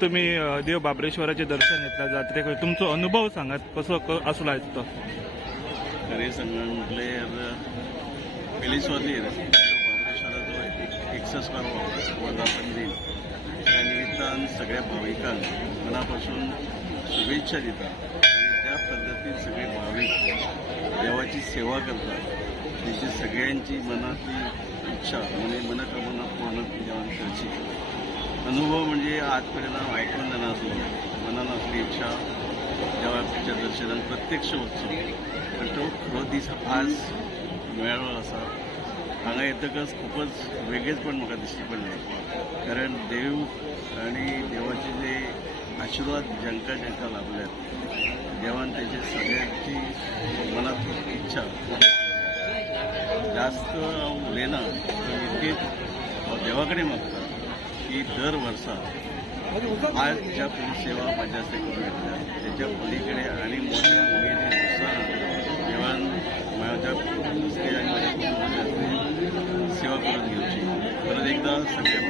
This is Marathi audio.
तुम्ही देव बाबरेश्वराचे दर्शन घेतला जात्रेक तुमचो अनुभव सांगात कसो क- असलो आयज तो खरें सांगण म्हटल्यार पयलीं सुवातेर बाबरेश्वराचो एक एकसस्कार वर्धापन दिन त्या निमित्तान सगळ्या भाविकांक मना पासून शुभेच्छा दिता त्या ज्या पद्दतीन सगळे भाविक देवाची सेवा करतात. त्याची सगळ्यांची मनातली इच्छा म्हणजे मनकामना पूर्ण देवान करची अनुभव म्हणजे आजपर्यंत ऐकून आयकून असो मनान असली इच्छा जेव्हा पिक्चर दर्शनान प्रत्यक्ष वचचो पण तो खरो दीस आज मेळ्ळो आसा हांगा येतकच खूपच वेगळेचपण म्हाका दिश्टी पडलें कारण देव आनी देवाचे जे आशिर्वाद जांकां जांकां लाभल्यात देवान त्याची सगळ्यांची मनात इच्छा जास्त हांव उलयना पण इतकेच हांव देवा कडेन मागता की दर वर्षा आज ज्या पोलीस सेवा माझ्या हस्ते करून घेतल्या त्याच्या पलीकडे आणि मोठ्या उमेदी उत्साहानं जेवण माझ्या आणि माझ्या कुटुंबाच्या सेवा करून घ्यायची परत एकदा सगळ्या